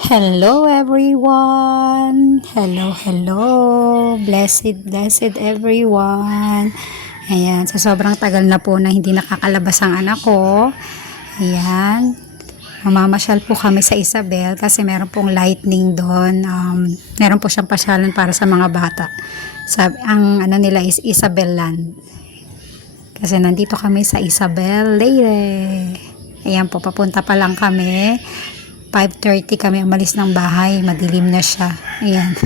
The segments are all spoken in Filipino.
Hello everyone! Hello! Blessed everyone! Ayan, so sobrang tagal na po na hindi nakakalabas ang anak ko. Ayan, mamamasyal po kami sa Isabel kasi meron pong lightning doon. Meron po siyang pasyalan para sa mga bata. Ang ano nila is Isabel Land. Kasi nandito kami sa Isabel Leyte. Ayan po, papunta pa lang kami. 5:30 kami umalis ng bahay, madilim na siya. Ayan.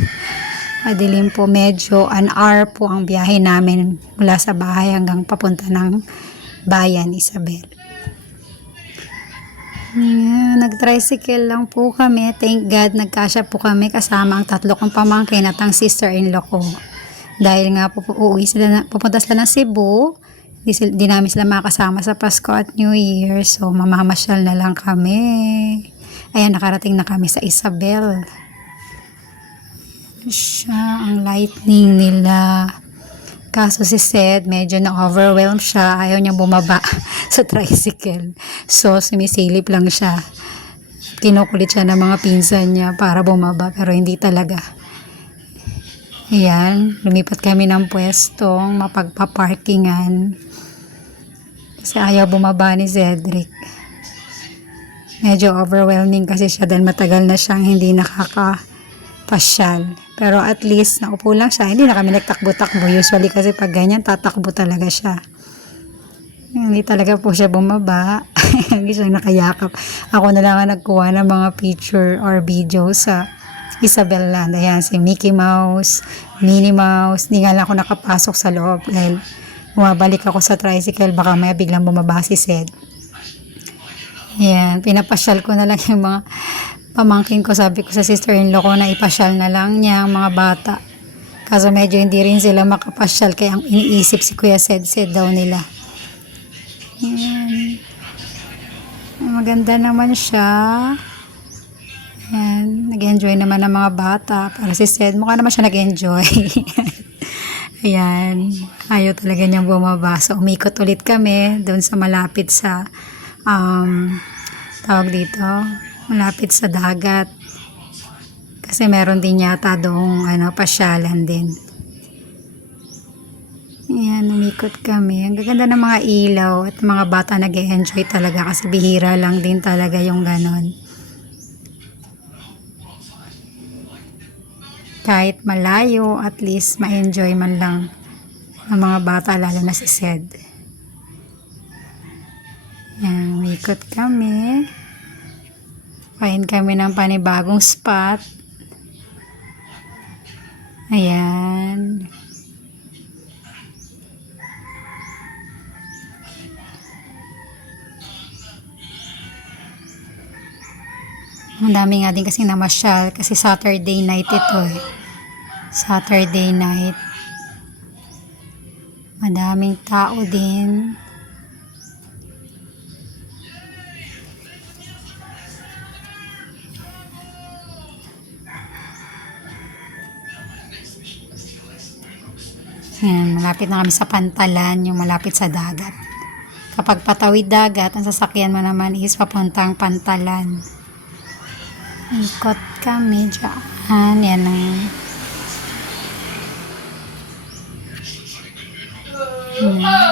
Madilim po, medyo an hour po ang biyahe namin mula sa bahay hanggang papunta ng bayan, Isabel. Ayan, nag-tricycle lang po kami. Thank God, nagkasya po kami kasama ang tatlo kong pamangkin at ang sister-in-law ko. Dahil nga po pupunta sila ng Cebu, di namin sila makasama sa Pasko at New Year. So, mamamasyal na lang kami. Ayan, nakarating na kami sa Isabel. Siya, ang lightning nila. Kaso si Seth, medyo na-overwhelmed siya. Ayaw niyang bumaba sa tricycle. So, sumisilip lang siya. Kinukulit siya ng mga pinsan niya para bumaba, pero hindi talaga. Ayan, lumipat kami ng pwestong mapagpaparkingan. Kasi ayaw bumaba ni Cedric. Medyo overwhelming kasi siya dahil matagal na siyang hindi nakakapasyal. Pero at least naupo lang siya. Hindi na kami nagtakbo-takbo. Usually kasi pag ganyan tatakbo talaga siya. Hindi talaga po siya bumaba. Hindi siya nakayakap. Ako na lang ang nagkuha ng mga picture or video sa Isabel Land. Ayan, si Mickey Mouse, Minnie Mouse. Hindi nga lang ako nakapasok sa loob dahil bumabalik ako sa tricycle. Baka may biglang bumaba si Seth. Ayan, pinapasyal ko na lang yung mga pamangkin ko. Sabi ko sa sister-in-law ko na ipasyal na lang niya ang mga bata. Kaso medyo hindi rin sila makapasyal kaya ang iniisip si Kuya Sed daw nila. Ayan. Maganda naman siya. Ayan, nag-enjoy naman ang mga bata. Para si Sed, mukha naman siya nag-enjoy. Ayan, ayaw talaga niyang bumaba. So, umikot ulit kami doon sa malapit sa tawag dito, malapit sa dagat. Kasi meron din yata doong pasyalan din. Ayan, umikot kami. Ang gaganda ng mga ilaw at mga bata nag-enjoy talaga kasi bihira lang din talaga yung ganon. Kahit malayo, at least ma-enjoy man lang ng mga bata, lalo na si Sed. Ayan, umikot kami. Kain kami ng panibagong spot. Ayan. Ang dami nga din kasi namasyal kasi Saturday night ito eh. Saturday night. Madaming tao din. Ayan, malapit na kami sa Pantalan, yung malapit sa dagat. Kapag patawid dagat, ang sasakyan mo naman is papuntang Pantalan. Ikot kami dyan. Yan ang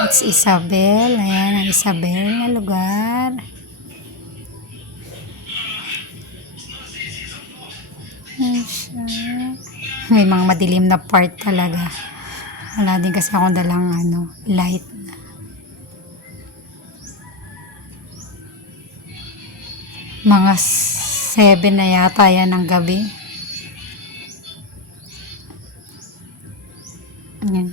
it's Isabel. Ayan ang Isabel na lugar. Ayan siya. May mga madilim na part talaga. Wala din kasi akong dalang light. Mga 7 na yata yan ng gabi. Ayan.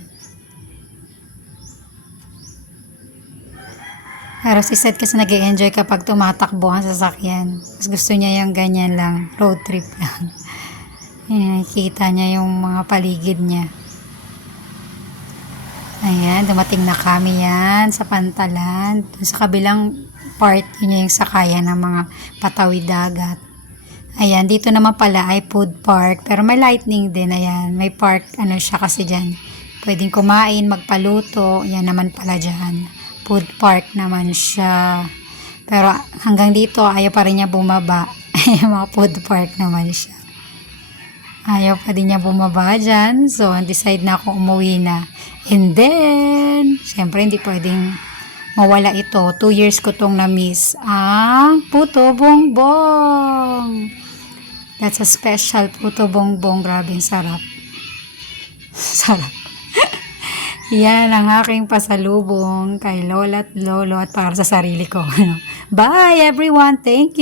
Pero si Seth kasi nag-i-enjoy kapag tumatakbo ang sasakyan. Mas gusto niya yung ganyan lang, road trip lang. Ayan, nakikita niya yung mga paligid niya. Ayan, dumating na kami yan sa Pantalan. Sa kabilang part, yun yung sakayan ng mga patawid dagat. Ayan, dito naman pala ay food park. Pero may lightning din, ayan. May park, siya kasi dyan. Pwedeng kumain, magpaluto. Ayan naman pala dyan. Food park naman siya. Pero hanggang dito, ayaw pa rin niya bumaba. Mga food park naman siya. Ayaw pa din niya bumaba dyan. So, decide na ako umuwi na. And then, syempre hindi pwedeng mawala ito. 2 years ko tong na-miss. Ang puto bongbong. That's a special puto bongbong. Grabe, sarap. Sarap. Yan ang aking pasalubong kay Lola at Lolo at para sa sarili ko. Bye everyone. Thank you.